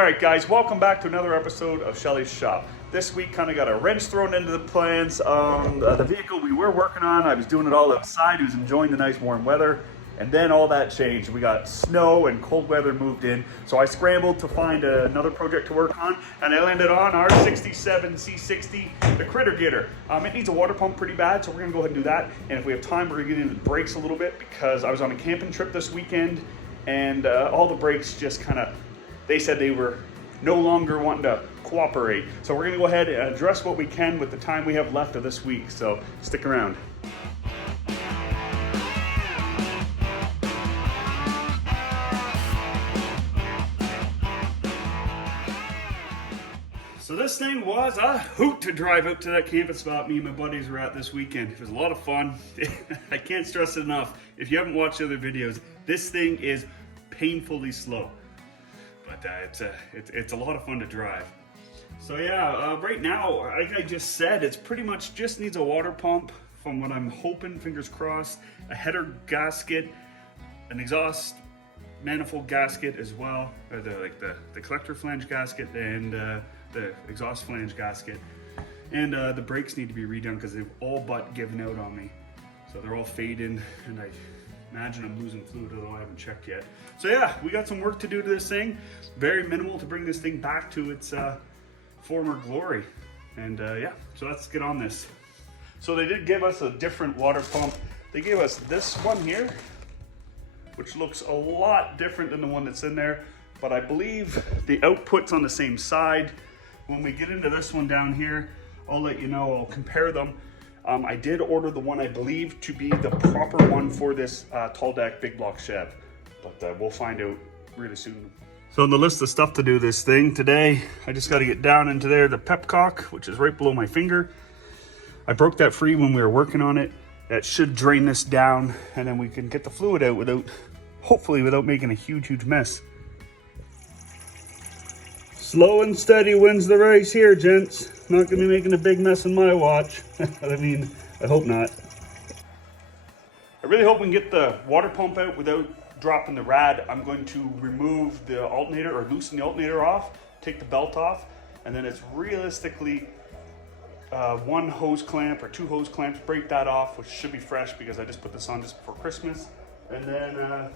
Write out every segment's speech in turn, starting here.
Alright guys, welcome back to another episode of Shelly's Shop. This week kind of got a wrench thrown into the plans. The vehicle we were working on, I was doing it all outside. He was enjoying the nice warm weather. And then all that changed. We got snow and cold weather moved in. So I scrambled to find another project to work on. And I landed on our 67 C60, the Critter Gitter. It needs a water pump pretty bad, so we're gonna go ahead and do that. And if we have time, we're gonna get into the brakes a little bit because I was on a camping trip this weekend and all the brakes just kind of, they said they were no longer wanting to cooperate. So we're gonna go ahead and address what we can with the time we have left of this week. So stick around. So this thing was a hoot to drive out to that camping spot me and my buddies were at this weekend. It was a lot of fun. I can't stress it enough. If you haven't watched other videos, this thing is painfully slow. But it's a lot of fun to drive. So yeah, right now, like I just said, it's pretty much just needs a water pump from what I'm hoping, fingers crossed, a header gasket, an exhaust manifold gasket as well, or the collector flange gasket and the exhaust flange gasket. And the brakes need to be redone because they've all but given out on me. So they're all fading and I imagine I'm losing fluid, although I haven't checked yet. So yeah, we got some work to do to this thing. Very minimal to bring this thing back to its former glory. And yeah, so let's get on this. So they did give us a different water pump. They gave us this one here, which looks a lot different than the one that's in there, but I believe the output's on the same side. When we get into this one down here, I'll let you know, I'll compare them. I did order the one I believe to be the proper one for this tall deck big block Chev, but we'll find out really soon. So on the list of stuff to do this thing today, I just got to get down into there, the pepcock, which is right below my finger. I broke that free when we were working on it. That should drain this down and then we can get the fluid out without, hopefully without making a huge mess. Slow and steady wins the race here, gents. Not gonna be making a big mess in my watch. I mean, I hope not. I really hope we can get the water pump out without dropping the rad. I'm going to remove the alternator or loosen the alternator off, take the belt off, and then it's realistically one hose clamp or two hose clamps, break that off, which should be fresh because I just put this on just before Christmas. And then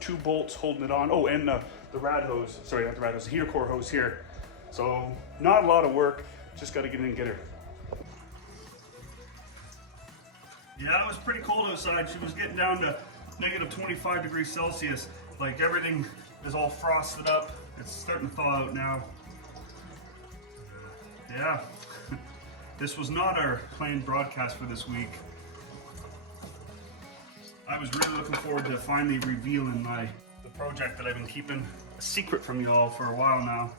two bolts holding it on. Oh, and the rad hose, sorry, not the rad hose, the heater core hose here. So not a lot of work, just got to get in and get her. Yeah, it was pretty cold outside. She was getting down to negative 25 degrees Celsius. Like everything is all frosted up. It's starting to thaw out now. Yeah, this was not our planned broadcast for this week. I was really looking forward to finally revealing the project that I've been keeping a secret from you all for a while now.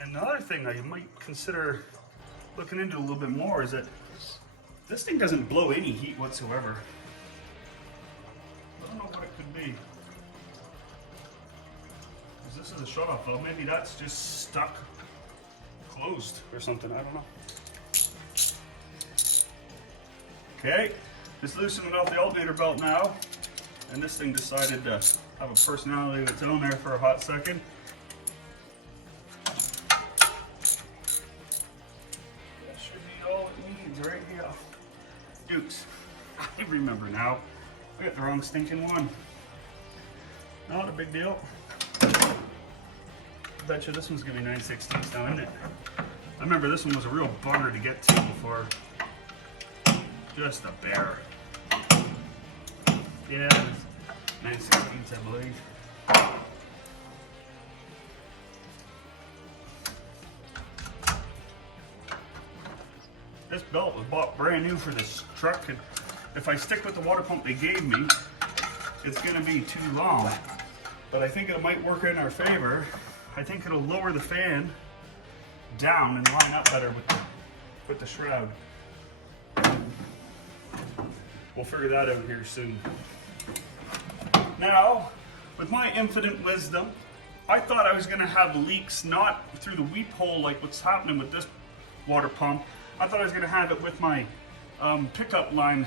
And another thing I might consider looking into a little bit more is that this thing doesn't blow any heat whatsoever. I don't know what it could be. Because this is a shut-off valve. Maybe that's just stuck closed or something. I don't know. Okay, just loosening off the alternator belt now. And this thing decided to have a personality of its own there for a hot second. Right here. Dukes. I remember now. I got the wrong stinking one. Not a big deal. I bet you this one's gonna be 9/16 now, isn't it? I remember this one was a real bugger to get to before. Just a bear. Yeah, 9/16, I believe. This belt was bought brand new for this truck, and if I stick with the water pump they gave me, it's gonna be too long. But I think it might work in our favor. I think it'll lower the fan down and line up better with the shroud. We'll figure that out here soon. Now, with my infinite wisdom, I thought I was gonna have leaks not through the weep hole like what's happening with this water pump. I thought I was gonna have it with my pickup line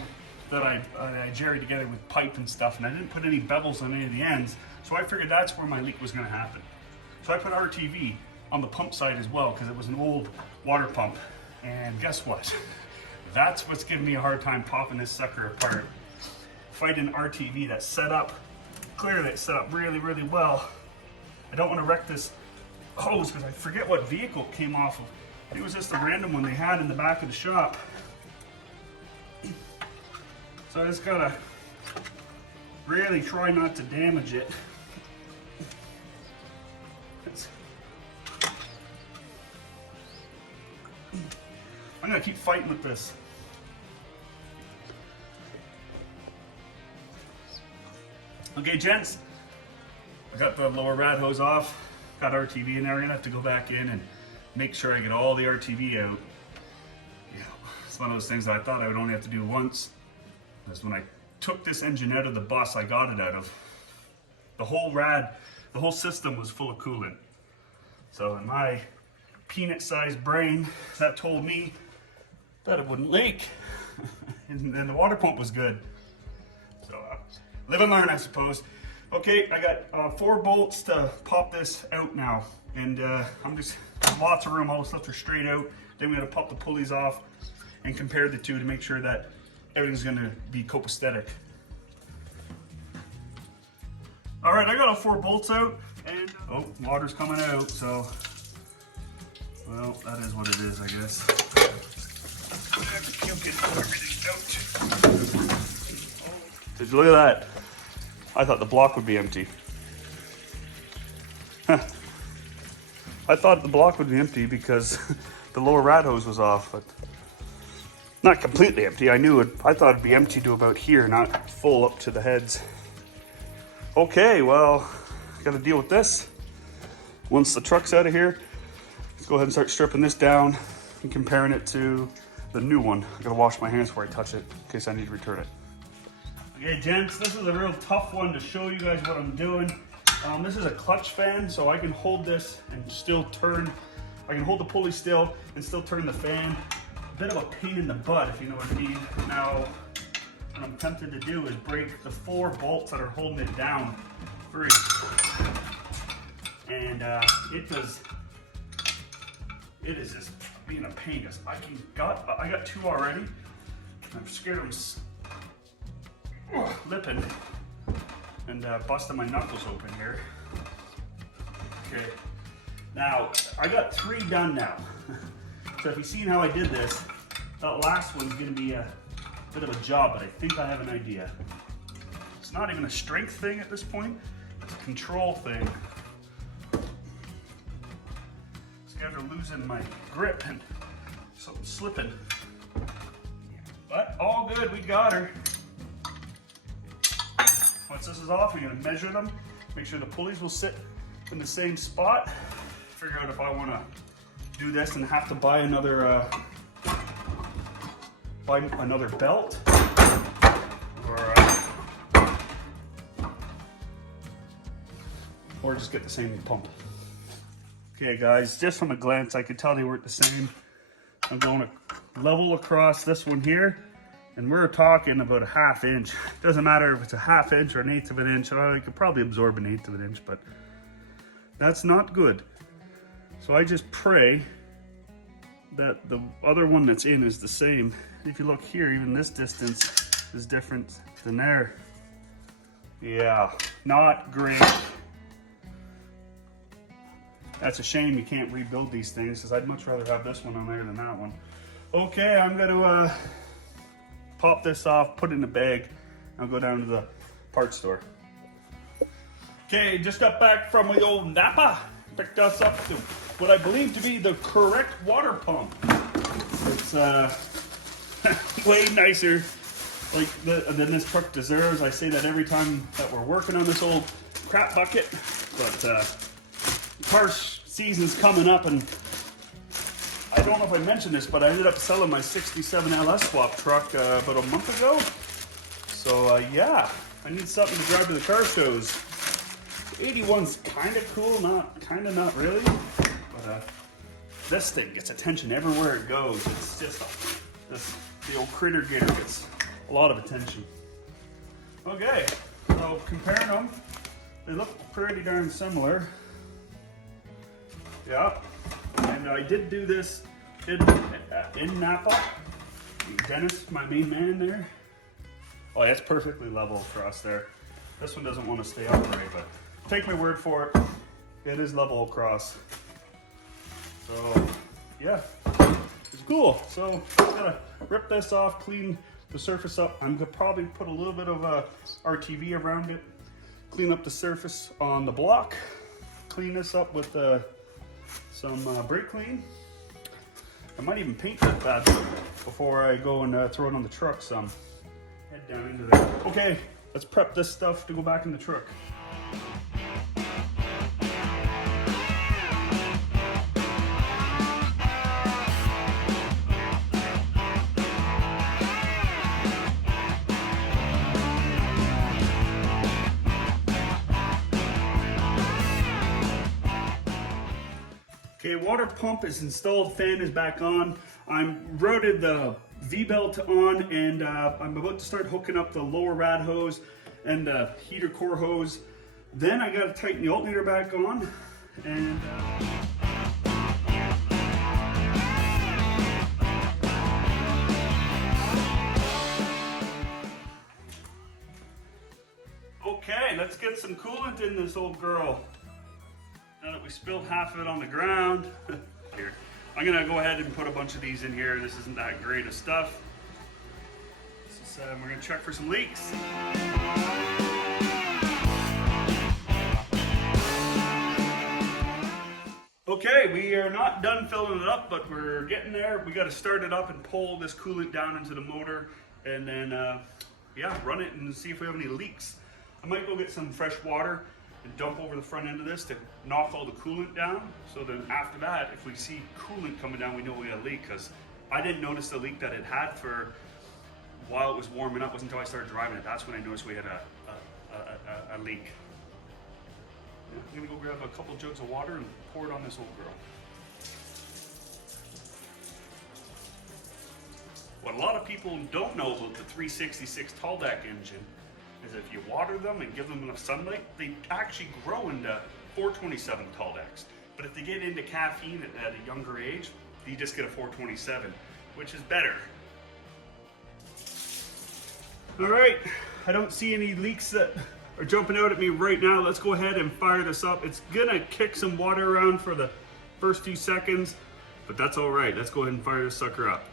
that I jerried together with pipe and stuff, and I didn't put any bevels on any of the ends, so I figured that's where my leak was going to happen. So I put RTV on the pump side as well, because it was an old water pump. And guess what? That's what's giving me a hard time popping this sucker apart. If I did an RTV that's set up, clearly it's set up really, really well. I don't want to wreck this hose because I forget what vehicle it came off of. It was just a random one they had in the back of the shop. So I just gotta really try not to damage it. I'm gonna keep fighting with this. Okay, gents, I got the lower rad hose off, got RTV in there. I'm gonna have to go back in and make sure I get all the RTV out. Yeah, it's one of those things that I thought I would only have to do once. Because when I took this engine out of the bus I got it out of, the whole system was full of coolant. So in my peanut-sized brain, that told me that it wouldn't leak. And then the water pump was good. So live and learn, I suppose. Okay, I got 4 bolts to pop this out now. And I'm just, lots of room, all the stuff are straight out. Then we're gonna pop the pulleys off and compare the two to make sure that everything's gonna be copacetic. All right, I got all 4 bolts out, and oh, water's coming out, so, well, that is what it is, I guess. I have to puke it everything out. Did you look at that? I thought the block would be empty. Huh. I thought the block would be empty because the lower rad hose was off, but not completely empty. I thought it'd be empty to about here, not full up to the heads. Okay, well, gotta deal with this. Once the truck's out of here, let's go ahead and start stripping this down and comparing it to the new one. I gotta wash my hands before I touch it in case I need to return it. Okay, gents, this is a real tough one to show you guys what I'm doing. This is a clutch fan, so I can hold this and still turn. I can hold the pulley still and still turn the fan. A bit of a pain in the butt, if you know what I mean. Now, what I'm tempted to do is break the 4 bolts that are holding it down free. And it is just being a pain, because I got 2 already. I'm scared of them lipping and busting my knuckles open here. Okay, now I got 3 done now. So if you've seen how I did this, that last one's gonna be a bit of a job, but I think I have an idea. It's not even a strength thing at this point, it's a control thing. Just after losing my grip and something slipping. But all good, we got her. Once this is off, we're gonna measure them, make sure the pulleys will sit in the same spot, figure out if I wanna do this and have to buy another belt, or just get the same pump. Okay guys, just from a glance I could tell they weren't the same. I'm going to level across this one here, and we're talking about a 1/2 inch. Doesn't matter if it's a 1/2 inch or 1/8 of an inch. I could probably absorb an 1/8 of an inch, but that's not good. So I just pray that the other one that's in is the same. If you look here, even this distance is different than there. Yeah, not great. That's a shame you can't rebuild these things, because I'd much rather have this one on there than that one. Okay, I'm gonna pop this off, put it in a bag, and I'll go down to the parts store. Okay, just got back from the old Napa. Picked us up to what I believe to be the correct water pump. It's way nicer than this truck deserves. I say that every time that we're working on this old crap bucket, but car season's coming up, and I don't know if I mentioned this, but I ended up selling my 67 LS swap truck about a month ago. So yeah, I need something to drive to the car shows. 81's kind of cool, not really. But this thing gets attention everywhere it goes. It's just the old Critter Gitter gets a lot of attention. Okay, so comparing them, they look pretty darn similar. Yeah, and I did do this in Napa. Dennis, my main man there. Oh, yeah, it's perfectly level across there. This one doesn't want to stay upright, but take my word for it, it is level across. So, yeah, it's cool. So, I'm gonna rip this off, clean the surface up. I'm gonna probably put a little bit of RTV around it, clean up the surface on the block, clean this up with some brake clean. I might even paint that bad before I go and throw it on the truck some. Head down into there. Okay, let's prep this stuff to go back in the truck. Okay, water pump is installed, fan is back on. I'm routed the V-belt on, and I'm about to start hooking up the lower rad hose and the heater core hose. Then I gotta tighten the alternator back on, and okay, let's get some coolant in this old girl. Now that we spilled half of it on the ground, here, I'm gonna go ahead and put a bunch of these in here. This isn't that great of stuff. This is, we're gonna check for some leaks. Okay, we are not done filling it up, but we're getting there. We gotta start it up and pull this coolant down into the motor, and then, yeah, run it and see if we have any leaks. I might go get some fresh water and dump over the front end of this to knock all the coolant down. So then after that, if we see coolant coming down, we know we got a leak, because I didn't notice the leak that it had for while it was warming up. It wasn't until I started driving it. That's when I noticed we had a leak. Yeah, I'm gonna go grab a couple jugs of water and pour it on this old girl. What a lot of people don't know about the 366 tall deck engine is if you water them and give them enough sunlight, they actually grow into 427 tall decks. But if they get into caffeine at a younger age, you just get a 427, which is better. All right, I don't see any leaks that are jumping out at me right now. Let's go ahead and fire this up. It's gonna kick some water around for the first few seconds, but that's all right. Let's go ahead and fire this sucker up.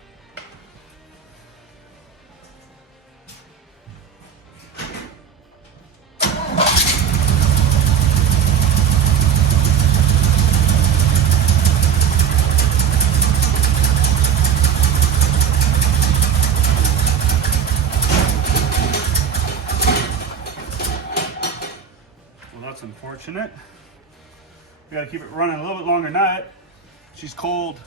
That's unfortunate. We gotta keep it running a little bit longer than that. She's cold.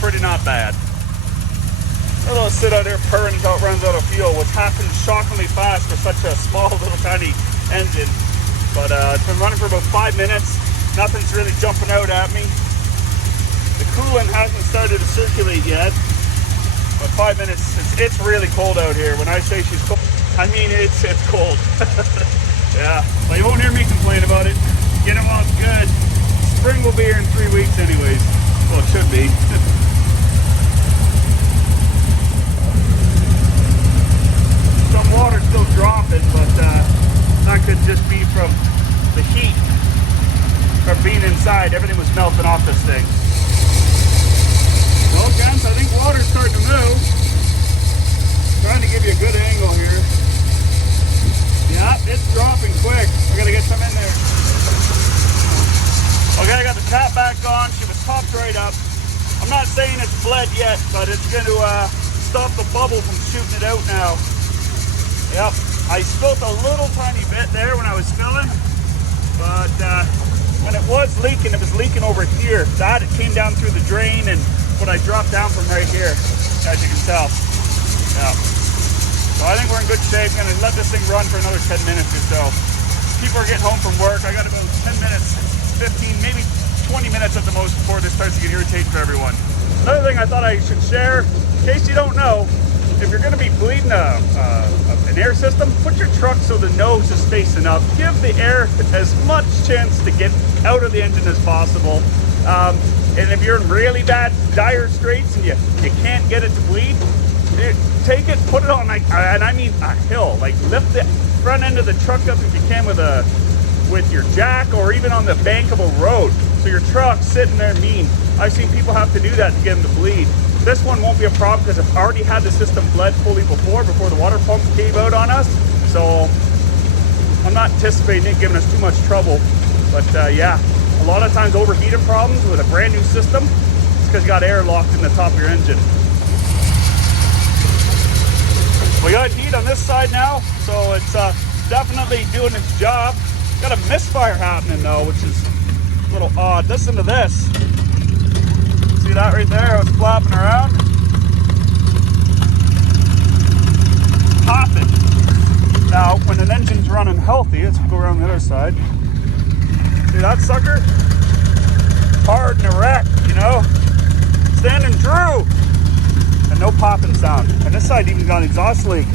Pretty not bad. It'll sit out there purring until it runs out of fuel, which happens shockingly fast for such a small little tiny engine. But it's been running for about 5 minutes. Nothing's really jumping out at me. The coolant hasn't started to circulate yet. But 5 minutes, it's really cold out here. When I say she's cold, I mean it's cold. Yeah, but you won't hear me complain about it. Get them off good. Spring will be here in 3 weeks anyways. Well, it should be. Some water's still dropping, but that could just be from the heat from being inside. Everything was melting off this thing. Well, gents, I think water's starting to move. Trying to give you a good angle here. Yeah, it's dropping quick. I gotta get some in there. Okay, I got the tap back on. She was topped right up. I'm not saying it's bled yet, but it's going to stop the bubble from shooting it out now. Yep, I spilt a little tiny bit there when I was filling, but when it was leaking over here. That it came down through the drain and what I dropped down from right here, as you can tell. Yeah. So I think we're in good shape. I'm gonna let this thing run for another 10 minutes or so. People are getting home from work. I got about 10 minutes, 15, maybe 20 minutes at the most before this starts to get irritating for everyone. Another thing I thought I should share, in case you don't know, if you're gonna be bleeding an air system, put your truck so the nose is facing up. Give the air as much chance to get out of the engine as possible. And if you're in really bad, dire straits and you can't get it to bleed, take it, put it on, and I mean a hill. Like lift the front end of the truck up if you can with your jack, or even on the bank of a road. So your truck's sitting there mean. I've seen people have to do that to get them to bleed. This one won't be a problem because I've already had the system bled fully before the water pump gave out on us. So I'm not anticipating it giving us too much trouble. But yeah, a lot of times overheating problems with a brand new system, it's because you got air locked in the top of your engine. We got heat on this side now, so it's definitely doing its job. Got a misfire happening though, which is a little odd. Listen to this. See that right there? It's flapping around. Popping. Now, when an engine's running healthy, let's go around the other side. See that sucker? Hard and erect, you know? Standing true. And no popping sound. And this side even got an exhaust leak.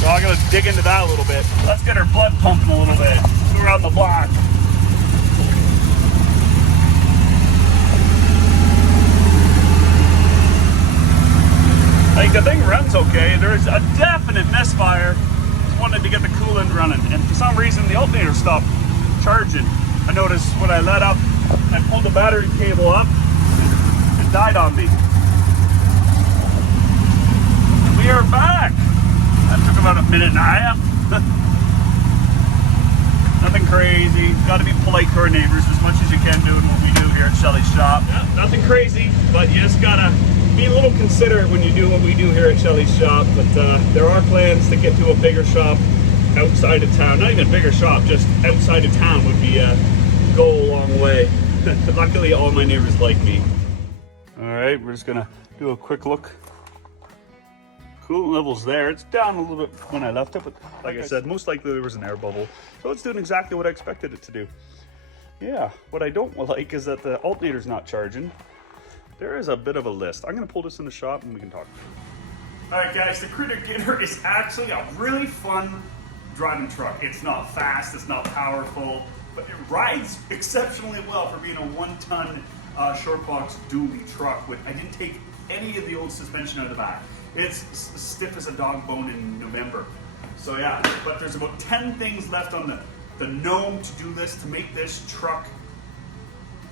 So I'm gonna dig into that a little bit. Let's get our blood pumping a little bit. Go around the block. Like the thing runs okay. There's a definite misfire. Just wanted to get the coolant running, and for some reason the alternator stopped charging. I noticed when I let up, I pulled the battery cable up, it died on me. We are back. That took about a minute and a half. Nothing crazy. Got to be polite to our neighbors as much as you can doing what we do here at Shelly's shop. Yeah, nothing crazy, but you just gotta be a little considerate when you do what we do here at Shelly's shop. But there are plans to get to a bigger shop outside of town. Not even a bigger shop, just outside of town would be go a long way. Luckily, all my neighbors like me. All right, we're just gonna do a quick look. Coolant level's there. It's down a little bit when I left it, but like I said, most likely there was an air bubble. So it's doing exactly what I expected it to do. Yeah, what I don't like is that the alternator's not charging. There is a bit of a list. I'm gonna pull this in the shop and we can talk. All right, guys, the Critter Gitter is actually a really fun driving truck. It's not fast, it's not powerful, but it rides exceptionally well for being a 1-ton short box dually truck. I didn't take any of the old suspension out of the back. It's stiff as a dog bone in November. So yeah, but there's about 10 things left on the gnome to-do list to make this truck,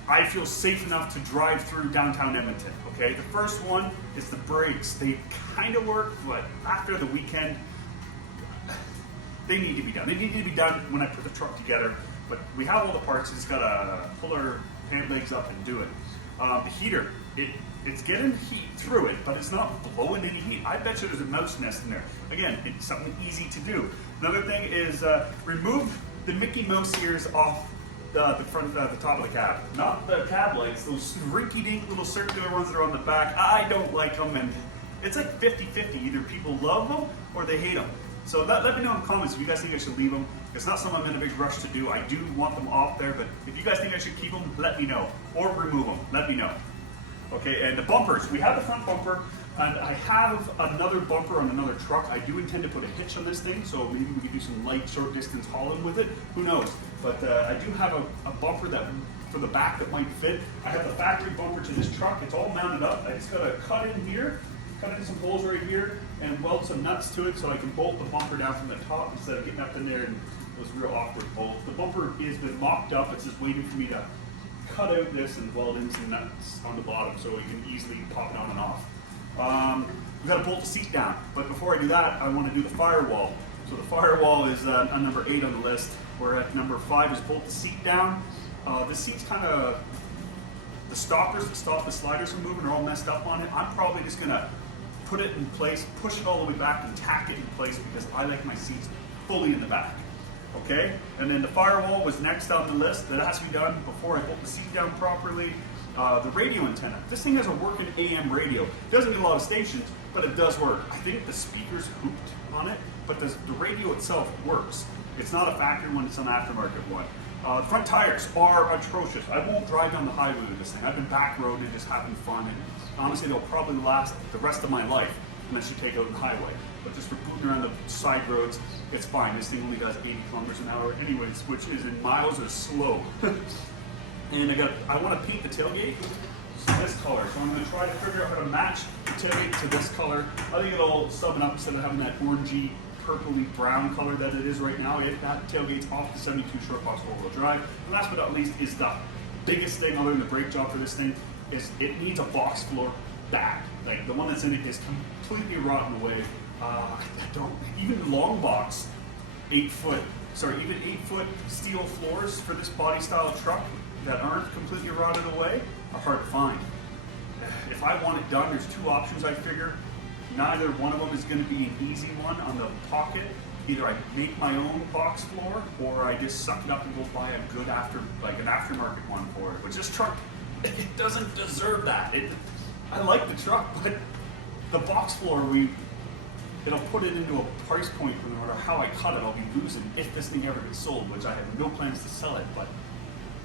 I feel, safe enough to drive through downtown Edmonton, okay? The first one is the brakes. They kind of work, but after the weekend, they need to be done. They need to be done when I put the truck together, but we have all the parts. It's got to pull our pant legs up and do it. The heater, it's getting heat through it, but it's not blowing any heat. I bet you there's a mouse nest in there. Again, it's something easy to do. Another thing is remove the Mickey Mouse ears off the front, the top of the cab. Not the cab lights, those rinky-dink little circular ones that are on the back. I don't like them, and it's like 50-50. Either people love them or they hate them. So let me know in the comments if you guys think I should leave them. It's not something I'm in a big rush to do. I do want them off there, but if you guys think I should keep them, let me know. Or remove them, let me know. Okay, and the bumpers. We have the front bumper, and I have another bumper on another truck. I do intend to put a hitch on this thing, so maybe we could do some light, short distance hauling with it. Who knows? But I do have a bumper that for the back that might fit. I have the factory bumper to this truck. It's all mounted up. I just got to cut in here, cut in some holes right here, and weld some nuts to it so I can bolt the bumper down from the top instead of getting up in there and those real awkward bolts. The bumper has been mocked up. It's just waiting for me to cut out this and weld in some nuts on the bottom so we can easily pop it on and off. We've got to bolt the seat down, but before I do that, I want to do the firewall. So the firewall is on number 8 on the list. We're at number 5 is bolt the seat down. The seat's kind of, the stoppers that stop the sliders from moving are all messed up on it. I'm probably just going to put it in place, push it all the way back and tack it in place because I like my seats fully in the back. Okay, and then the firewall was next on the list. That has to be done before I bolt the seat down properly. The radio antenna. This thing has a working AM radio. It doesn't get a lot of stations, but it does work. I think the speaker's hooped on it, but the radio itself works. It's not a factory one, it's an aftermarket one. The front tires are atrocious. I won't drive down the highway with this thing. I've been back roaded, just having fun, and honestly, they'll probably last the rest of my life unless you take out the highway. But just for booting around the side roads, it's fine. This thing only does 80 kilometers an hour anyways, which is in miles is slow. And I want to paint the tailgate this color. So I'm going to try to figure out how to match the tailgate to this color. I think it'll sub it up instead of having that orangey, purpley brown color that it is right now. That tailgate's off the 72 short box four-wheel drive. And last but not least is the biggest thing other than the brake job for this thing is it needs a box floor bad. Like the one that's in it is completely rotten away. I don't, even long box, 8-foot steel floors for this body style truck that aren't completely rotted away are hard to find. If I want it done, there's 2 options I figure. Neither one of them is going to be an easy one on the pocket. Either I make my own box floor or I just suck it up and go buy a good an aftermarket one for it. Which this truck, it doesn't deserve that. I like the truck, but the box floor, it'll put it into a price point where no matter how I cut it, I'll be losing if this thing ever gets sold, which I have no plans to sell it, but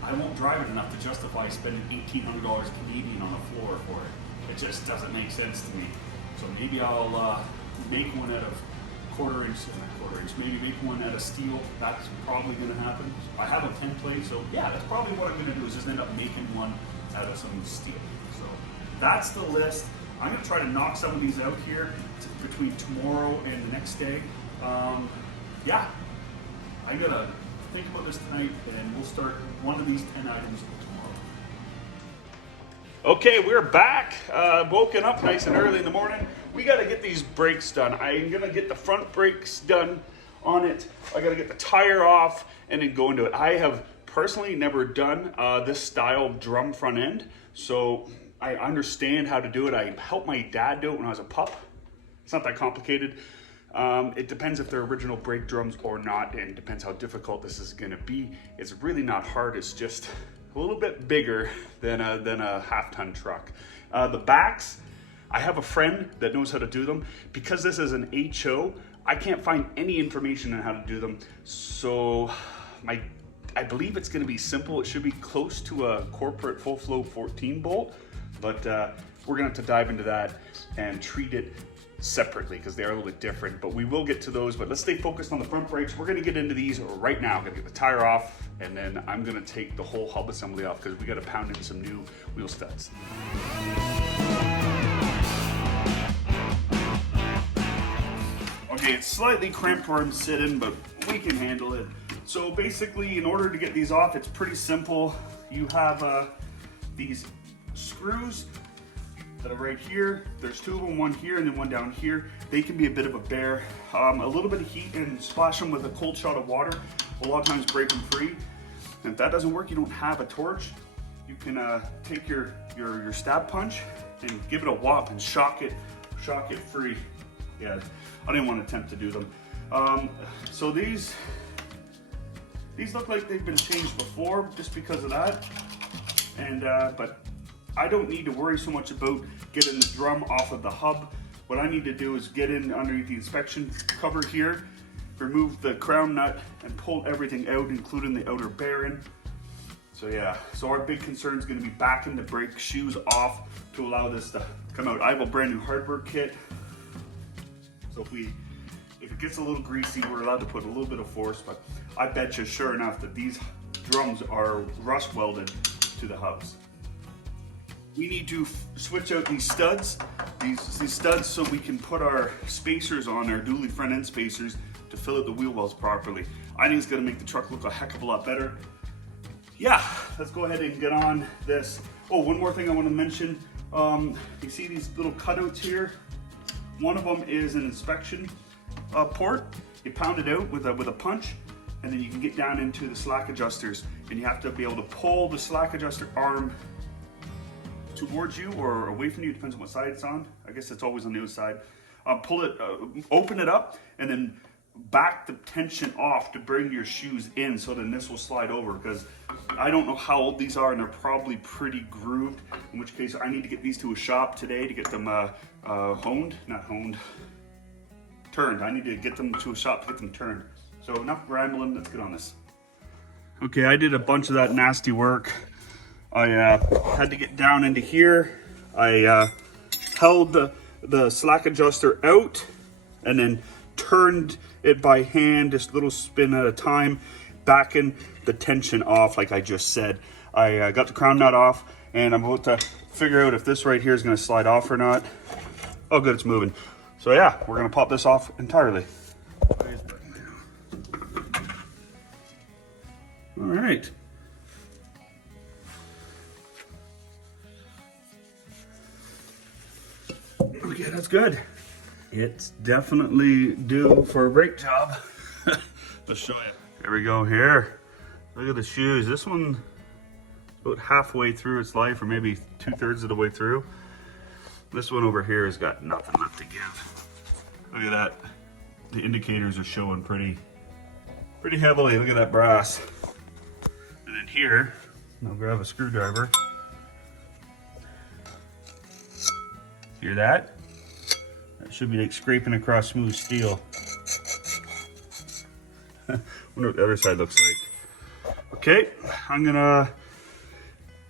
I won't drive it enough to justify spending $1,800 Canadian on a floor for it. It just doesn't make sense to me. So maybe I'll make one out of maybe make one out of steel. That's probably gonna happen. I have a template, so yeah, that's probably what I'm gonna do is just end up making one out of some steel. So that's the list. I'm gonna try to knock some of these out here between tomorrow and the next day. Yeah, I gotta think about this tonight and we'll start one of these 10 items tomorrow. Okay, we're back, woken up nice and early in the morning. We gotta get these brakes done. I'm gonna get the front brakes done on it. I gotta get the tire off and then go into it. I have personally never done this style drum front end, so I understand how to do it. I helped my dad do it when I was a pup. It's not that complicated. It depends if they're original brake drums or not, and depends how difficult this is gonna be. It's really not hard, it's just a little bit bigger than a half-ton truck. The backs, I have a friend that knows how to do them. Because this is an HO, I can't find any information on how to do them. So I believe it's gonna be simple. It should be close to a corporate full flow 14 bolt, but we're gonna have to dive into that and treat it separately because they are a little bit different, but we will get to those. But let's stay focused on the front brakes. We're gonna get into these right now. I'm gonna get the tire off, and then I'm gonna take the whole hub assembly off because we gotta pound in some new wheel studs. Okay, it's slightly cramped where I'm sitting, but we can handle it. So basically, in order to get these off, it's pretty simple. You have these screws that are right here. There's 2 of them, one here and then one down here. They can be a bit of a bear. A little bit of heat and splash them with a cold shot of water. A lot of times break them free. And if that doesn't work, you don't have a torch, you can take your stab punch and give it a whop and shock it free. Yeah, I didn't want to attempt to do them. So these These look like they've been changed before just because of that. And but I don't need to worry so much about getting the drum off of the hub. What I need to do is get in underneath the inspection cover here, remove the crown nut, and pull everything out, including the outer bearing. So yeah, so our big concern is going to be backing the brake shoes off to allow this to come out. I have a brand new hardware kit, so if it gets a little greasy, we're allowed to put a little bit of force, but I bet you sure enough that these drums are rust welded to the hubs. We need to switch out these studs, these studs, so we can put our spacers on, our dually front end spacers, to fill out the wheel wells properly. I think it's gonna make the truck look a heck of a lot better. Yeah, let's go ahead and get on this. Oh, one more thing I want to mention. You see these little cutouts here? One of them is an inspection port. You pound it out with a punch, and then you can get down into the slack adjusters, and you have to be able to pull the slack adjuster arm towards you or away from you, depends on what side it's on. I guess it's always on the other side. Pull it, open it up, and then back the tension off to bring your shoes in, so then this will slide over, because I don't know how old these are and they're probably pretty grooved, in which case I need to get these to a shop today to get them turned. I need to get them to a shop to get them turned. So enough rambling, let's get on this. Okay, I did a bunch of that nasty work. I had to get down into here. I held the slack adjuster out and then turned it by hand, just a little spin at a time, backing the tension off like I just said. I got the crown nut off, and I'm about to figure out if this right here is going to slide off or not. Oh good, it's moving. So yeah, we're going to pop this off entirely. All right. Okay, that's good. It's definitely due for a brake job. Let's show you. There we go here. Look at the shoes. This one about halfway through its life, or maybe 2/3 of the way through. This one over here has got nothing left to give. Look at that. The indicators are showing pretty heavily. Look at that brass. And then here, I'll grab a screwdriver. Hear that? That should be like scraping across smooth steel. Wonder what the other side looks like. Okay, I'm gonna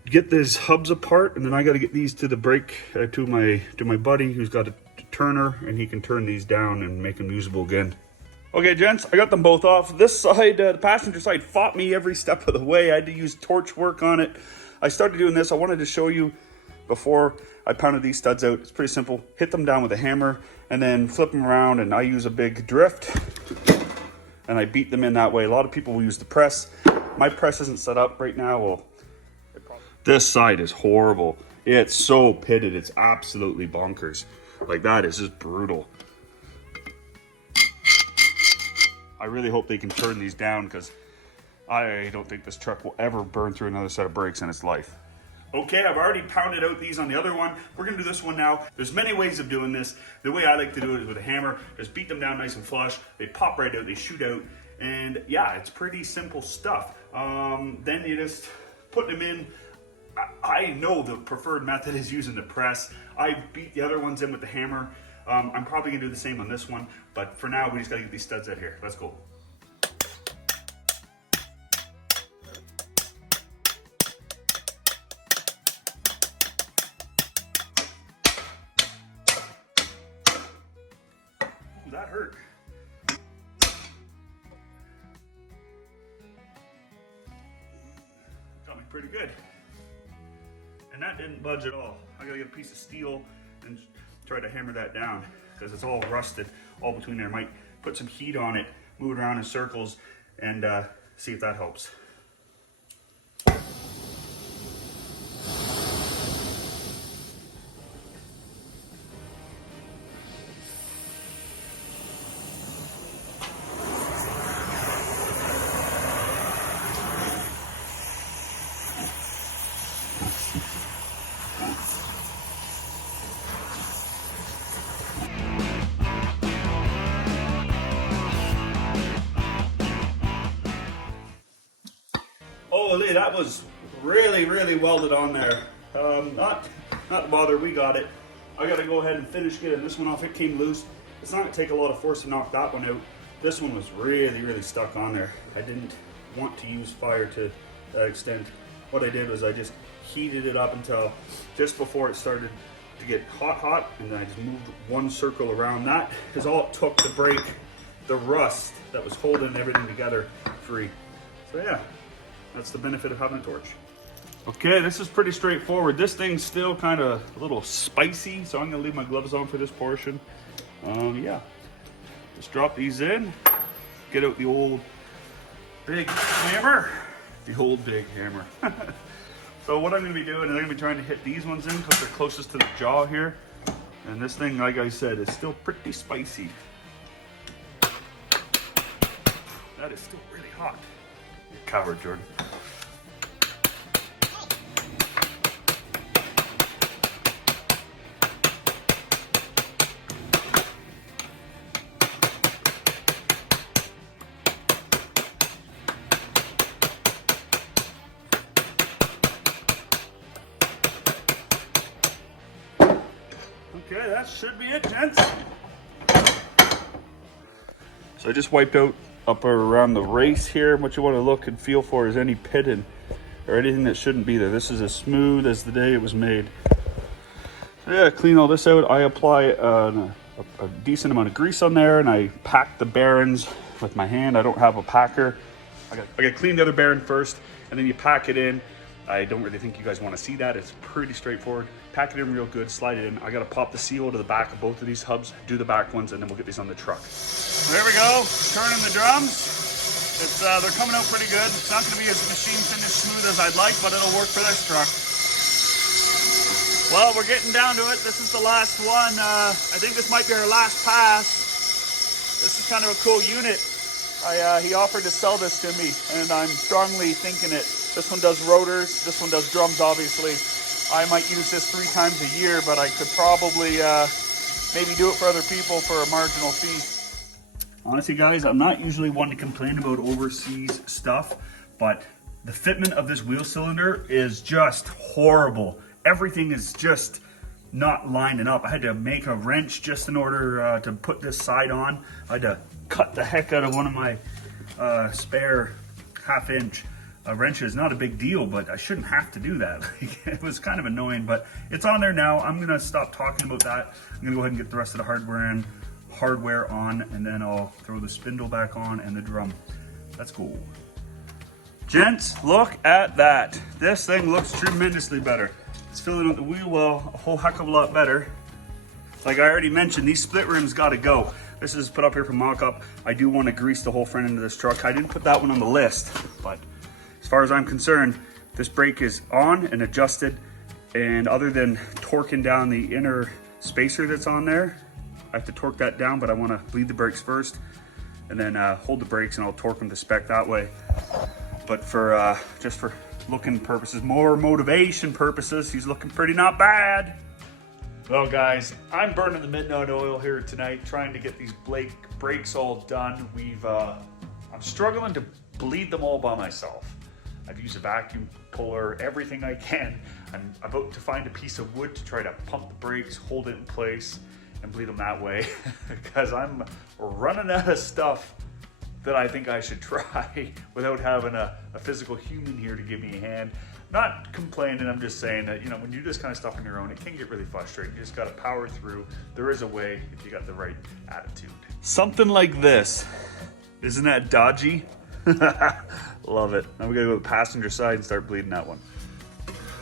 get these hubs apart, and then I got to get these to the brake to my buddy who's got a turner, and he can turn these down and make them usable again. Okay, gents, I got them both off. This side, the passenger side, fought me every step of the way. I had to use torch work on it. I started doing this. I wanted to show you before I pounded these studs out. It's pretty simple. Hit them down with a hammer and then flip them around, and I use a big drift and I beat them in that way. A lot of people will use the press. My press isn't set up right now. Well, this side is horrible. It's so pitted. It's absolutely bonkers. Like, that is just brutal. I really hope they can turn these down, because I don't think this truck will ever burn through another set of brakes in its life. Okay, I've already pounded out these on the other one. We're gonna do this one now. There's many ways of doing this. The way I like to do it is with a hammer. Just beat them down nice and flush. They pop right out, they shoot out. And yeah, it's pretty simple stuff. Then you just put them in. I know the preferred method is using the press. I beat the other ones in with the hammer. I'm probably gonna do the same on this one, but for now, we just gotta get these studs out here. Let's go. Ooh, that hurt. Got me pretty good. And that didn't budge at all. I gotta get a piece of steel and try to hammer that down, because it's all rusted all between there. Might put some heat on it, move it around in circles, and see if that helps. that was really, really welded on there. Not bother, we got it. I gotta go ahead and finish getting this one off. It came loose. It's not gonna take a lot of force to knock that one out. This one was really, really stuck on there. I didn't want to use fire to that extent. What I did was I just heated it up until just before it started to get hot, and then I just moved one circle around. That is all it took to break the rust that was holding everything together free. So yeah, that's the benefit of having a torch. Okay, this is pretty straightforward. This thing's still kind of a little spicy, so I'm gonna leave my gloves on for this portion. Yeah, just drop these in, get out the old big hammer. The old big hammer. So what I'm gonna be doing is I'm gonna be trying to hit these ones in because they're closest to the jaw here. And this thing, like I said, is still pretty spicy. That is still really hot. You coward, Jordan. Okay, that should be it, gents. So I just wiped out up around the race here. What you want to look and feel for is any pitting or anything that shouldn't be there. This is as smooth as the day it was made. So yeah, clean all this out. I apply a decent amount of grease on there, and I pack the bearings with my hand. I don't have a packer. I got to clean the other bearing first, and then you pack it in. I don't really think you guys want to see that. It's pretty straightforward. Pack it in real good, slide it in. I gotta pop the seal to the back of both of these hubs, do the back ones, and then we'll get these on the truck. There we go, turning the drums. They're coming out pretty good. It's not gonna be as machine finished smooth as I'd like, but it'll work for this truck. Well, we're getting down to it. This is the last one. I think this might be our last pass. This is kind of a cool unit. He offered to sell this to me, and I'm strongly thinking it. This one does rotors, this one does drums, obviously. I might use this 3 times a year, but I could probably maybe do it for other people for a marginal fee. Honestly, guys, I'm not usually one to complain about overseas stuff, but the fitment of this wheel cylinder is just horrible. Everything is just not lining up. I had to make a wrench just in order to put this side on. I had to cut the heck out of one of my spare 1/2 inch wrenches. Not a big deal, but I shouldn't have to do that. It was kind of annoying, but it's on there now. I'm gonna stop talking about that. I'm gonna go ahead and get the rest of the hardware on, and then I'll throw the spindle back on and the drum. Let's go. Gents, look at that. This thing looks tremendously better. It's filling out the wheel well a whole heck of a lot better. Like I already mentioned, these split rims gotta go. This is put up here for mock-up. I do want to grease the whole front end of this truck. I didn't put that one on the list, but as far as I'm concerned, this brake is on and adjusted, and other than torquing down the inner spacer that's on there, I have to torque that down, but I want to bleed the brakes first and then hold the brakes, and I'll torque them to spec that way. But for just for looking purposes, more motivation purposes, he's looking pretty not bad. Well guys, I'm burning the midnight oil here tonight, trying to get these brakes all done. I'm struggling to bleed them all by myself. I've used a vacuum puller, everything I can. I'm about to find a piece of wood to try to pump the brakes, hold it in place, and bleed them that way, because I'm running out of stuff that I think I should try without having a physical human here to give me a hand. Not complaining, I'm just saying that, you know, when you do this kind of stuff on your own, it can get really frustrating. You just gotta power through. There is a way if you got the right attitude. Something like this. Isn't that dodgy? Love it. Now we gotta go to the passenger side and start bleeding that one.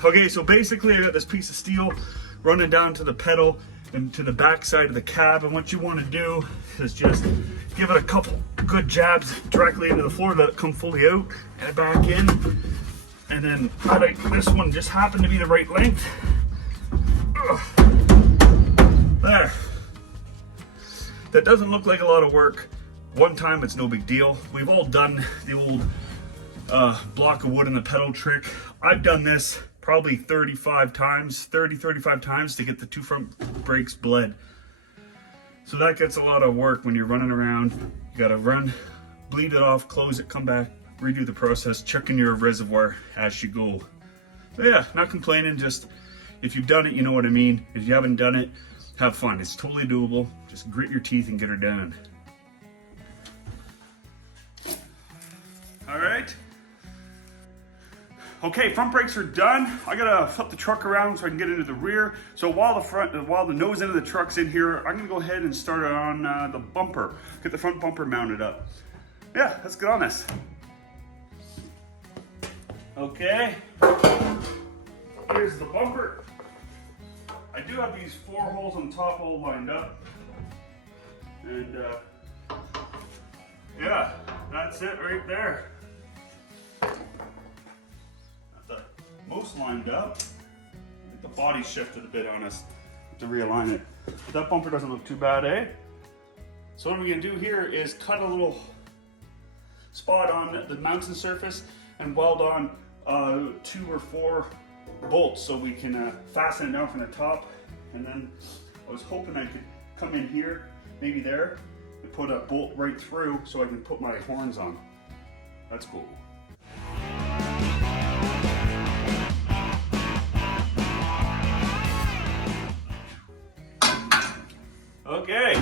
Okay, so basically I got this piece of steel running down to the pedal and to the back side of the cab, and what you want to do is just give it a couple good jabs directly into the floor, let it come fully out and back in, and then this one just happened to be the right length. There. That doesn't look like a lot of work. One time, it's no big deal. We've all done the old block of wood in the pedal trick. I've done this probably 35 times to get the 2 front brakes bled. So that gets a lot of work when you're running around. You gotta run, bleed it off, close it, come back, redo the process, checking your reservoir as you go. So yeah, not complaining, just if you've done it, you know what I mean. If you haven't done it, have fun. It's totally doable. Just grit your teeth and get her done. All right. Okay, front brakes are done. I gotta flip the truck around so I can get into the rear. So while the nose end of the truck's in here, I'm gonna go ahead and start on the bumper. Get the front bumper mounted up. Yeah, let's get on this. Okay, here's the bumper. I do have these 4 holes on the top all lined up. And yeah, that's it right there. Most lined up. I think the body shifted a bit on us to realign it. But that bumper doesn't look too bad, eh? So what we're gonna do here is cut a little spot on the mounting surface and weld on 2 or 4 bolts so we can fasten it down from the top. And then I was hoping I could come in here, maybe there, and put a bolt right through so I can put my horns on. That's cool. Okay,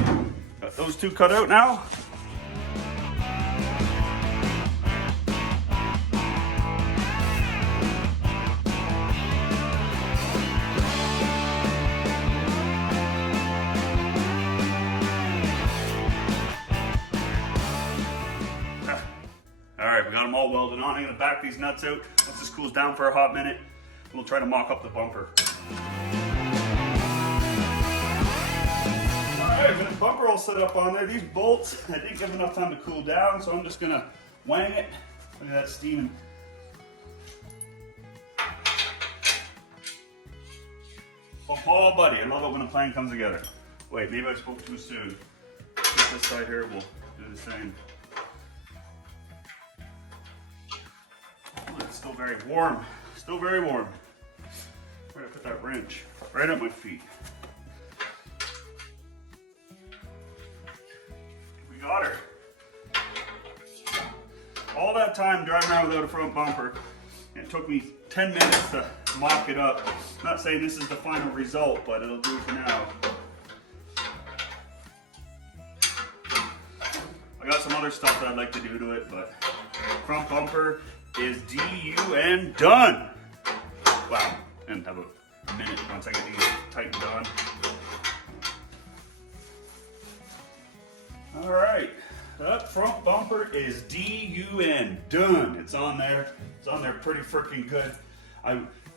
got those 2 cut out now. All right, we got them all welded on. I'm gonna back these nuts out. Once this cools down for a hot minute, we'll try to mock up the bumper. Alright, with the bumper all set up on there, these bolts, I didn't give enough time to cool down, so I'm just gonna wang it. Look at that steaming. Oh buddy, I love it when a plan comes together. Wait, maybe I spoke too soon. This side here will do the same. Oh, it's still very warm. Still very warm. Where did I put that wrench? Right at my feet. Got her. All that time driving around without a front bumper, it took me 10 minutes to mock it up. I'm not saying this is the final result, but it'll do for now. I got some other stuff that I'd like to do to it, but front bumper is DUN done. Wow, and have a minute once I get these tightened on. All right, that front bumper is DUN, done. It's on there. It's on there pretty freaking good.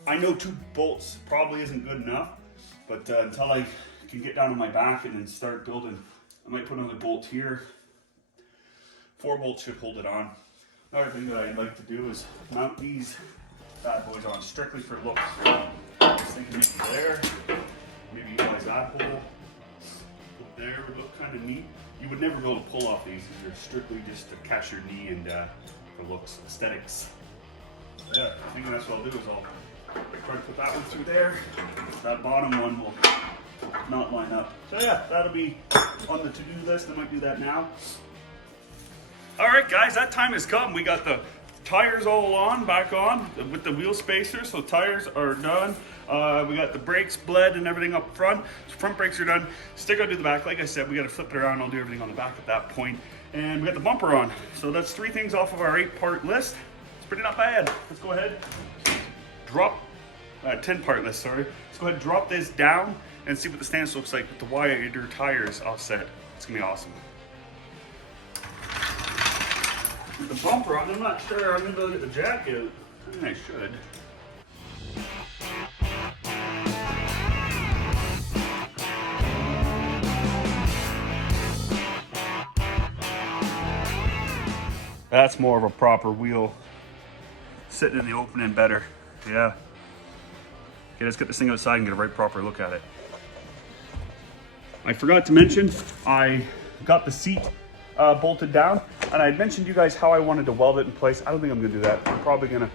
I know 2 bolts probably isn't good enough, but until I can get down on my back and then start building, I might put another bolt here. 4 bolts should hold it on. Another thing that I'd like to do is mount these bad boys on strictly for looks. I was thinking maybe there, maybe utilize that hole. Up there would look kind of neat. You would never be able to pull off these. They're strictly just to catch your knee and for looks, aesthetics. So yeah, I think that's what I'll do is I'll try to put that one through there. That bottom one will not line up. So yeah, that'll be on the to-do list. I might do that now. All right, guys, that time has come. We got the tires all on, back on with the wheel spacers. So tires are done. We got the brakes bled and everything up front. So front brakes are done. Still gotta do the back. Like I said, we gotta flip it around. I'll do everything on the back at that point. And we got the bumper on. So that's 3 things off of our 8-part list. It's pretty not bad. Let's go ahead, drop, 10-part list, sorry. Let's go ahead and drop this down and see what the stance looks like with the wider tires offset. It's gonna be awesome. With the bumper on, I'm not sure I'm gonna be able to get the jack out. I think I should. That's more of a proper wheel. Sitting in the opening better. Yeah. Okay, let's get this thing outside and get a right proper look at it. I forgot to mention, I got the seat bolted down, and I had mentioned to you guys how I wanted to weld it in place. I don't think I'm gonna do that. I'm probably gonna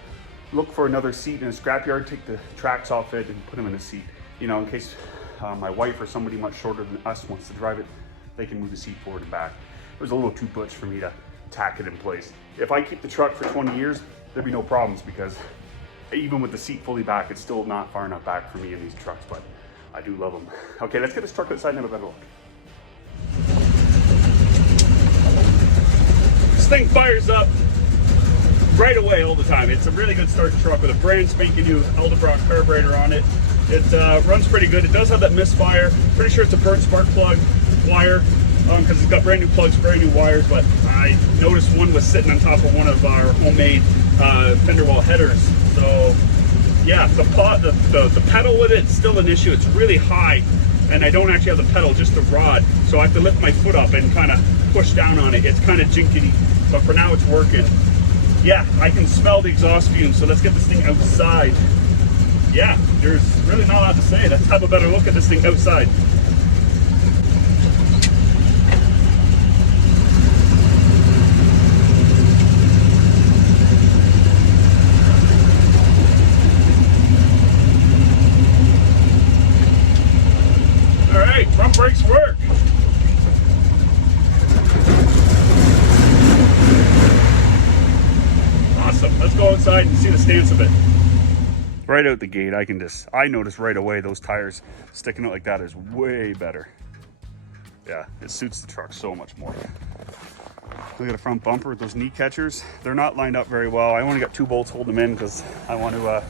look for another seat in a scrapyard, take the tracks off it and put them in a seat. You know, in case my wife or somebody much shorter than us wants to drive it, they can move the seat forward and back. It was a little too butch for me to tack it in place. If I keep the truck for 20 years, there'd be no problems, because even with the seat fully back, it's still not far enough back for me in these trucks, but I do love them. Okay, let's get this truck outside and have a better look. This thing fires up right away all the time. It's a really good starting truck with a brand spanking new Eldebrock carburetor on it. It runs pretty good. It does have that misfire. Pretty sure it's a burnt spark plug wire, because it's got brand new plugs, brand new wires, but I noticed one was sitting on top of one of our homemade fender well headers. So yeah, the pedal with it's still an issue. It's really high, and I don't actually have the pedal, just the rod. So I have to lift my foot up and kind of push down on it. It's kind of jinkety, but for now it's working. Yeah, I can smell the exhaust fumes, so let's get this thing outside. Yeah, there's really not a lot to say. Let's have a better look at this thing outside. All right, front brakes work. Awesome, let's go outside and see the stance of it. Right out the gate, I noticed right away those tires sticking out like that is way better. Yeah, it suits the truck so much more. Look at the front bumper with those knee catchers. They're not lined up very well. I only got 2 bolts holding them in because I want to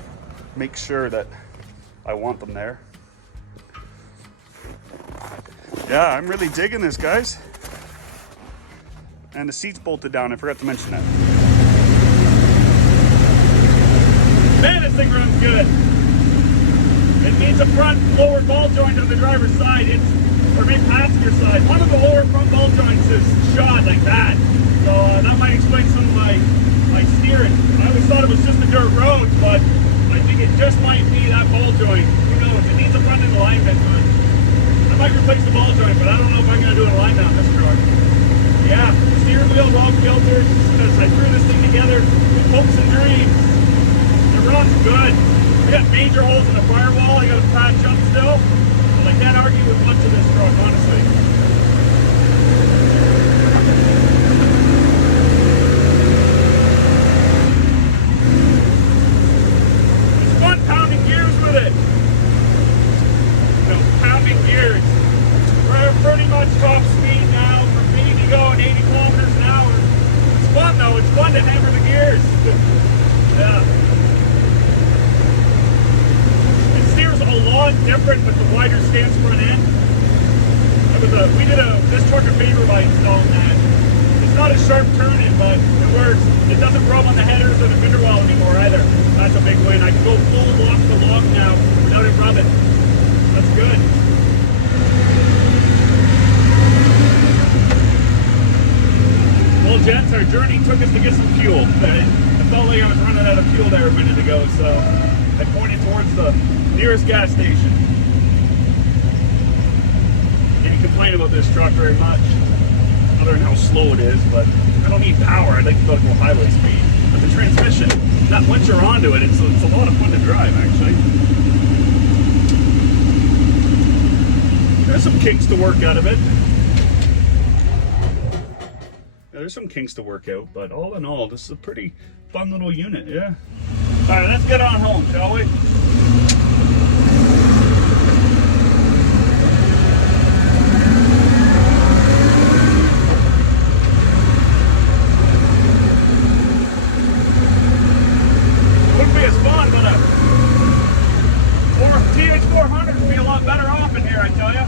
make sure that I want them there. Yeah, I'm really digging this, guys. And the seat's bolted down. I forgot to mention that. Man, this thing runs good. It needs a front lower ball joint on the driver's side, or maybe passenger side. One of the lower front ball joints is shot like that. So that might explain some of my steering. I always thought it was just the dirt roads, but I think it just might be that ball joint. Who knows? It needs a front end alignment, but I might replace the ball joint, but I don't know if I'm going to do an alignment on this truck. Yeah, steering wheel, log filters, because I threw this thing together with hopes and dreams. It runs good. I got major holes in the firewall. I got a patch up still. But I can't argue with much of this truck, honestly. It's fun pounding gears with it. You know, pounding gears. We're pretty much top speed now for me to go at 80 kilometers an hour. It's fun though. It's fun to hammer the gears. Yeah. A lot different with the wider stance front end. We did this truck a favor by installing that. It's not a sharp turning, but it works. It doesn't rub on the headers or the fender well anymore either. That's a big win. I can go full lock to lock now without it rubbing. That's good. Well, gents, our journey took us to get some fuel. I felt like I was running out of fuel there a minute ago, so I pointed towards the nearest gas station. Can't complain about this truck very much, other than how slow it is, but I don't need power. I'd like to go highway speed. But the transmission, once you're onto it, it's a lot of fun to drive, actually. There's some kinks to work out of it. Yeah, there's some kinks to work out, but all in all, this is a pretty fun little unit, yeah. All right, let's get on home, shall we? TH400 would be a lot better off in here, I tell you.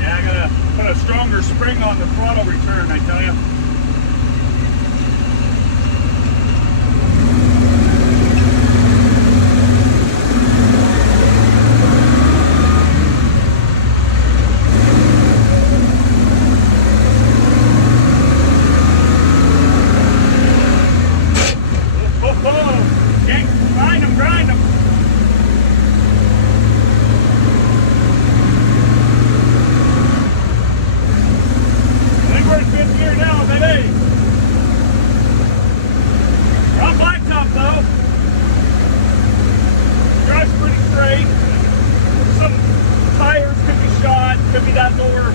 Yeah, I gotta put a stronger spring on the throttle return, I tell you. Grind them. I think we're in fifth gear now, baby. We're on blacktop though. Drive's pretty straight. Some tires could be shot, could be that lower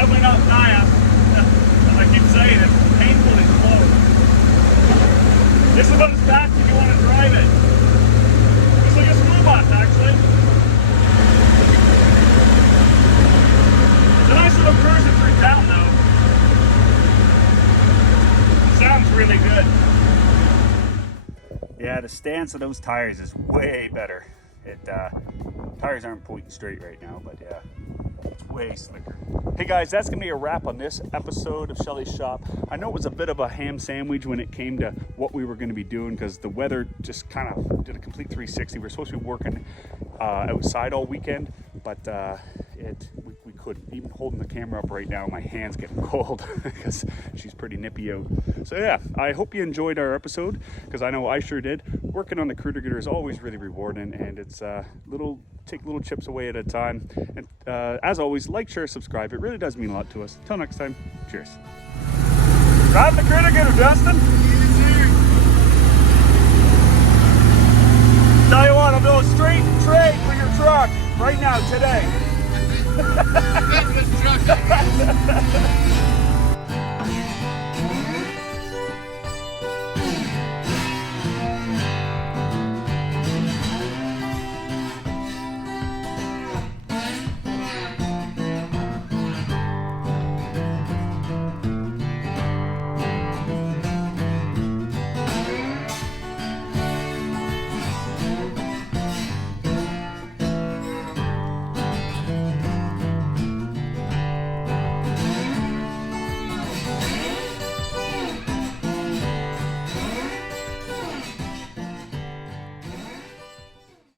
Definitely not fast. As I keep saying, it's painfully slow. This is about as fast as you want to drive it. It's like a school bus, actually. It's a nice little cruiser through town, though. It sounds really good. Yeah, the stance of those tires is way better. Tires aren't pointing straight right now, but yeah, it's way slicker. Hey guys, that's gonna be a wrap on this episode of Shelly's Shop. I know it was a bit of a ham sandwich when it came to what we were gonna be doing because the weather just kind of did a complete 360. We were supposed to be working outside all weekend, but we couldn't. Even holding the camera up right now, my hand's getting cold because she's pretty nippy out. So yeah, I hope you enjoyed our episode because I know I sure did. Working on the Critter Gitter is always really rewarding, and it's take little chips away at a time. And as always, like, share, subscribe. It really does mean a lot to us. Till next time, cheers. Drive the Critter Gitter, Dustin. Tell you what, I'm doing straight trade for your truck right now, today.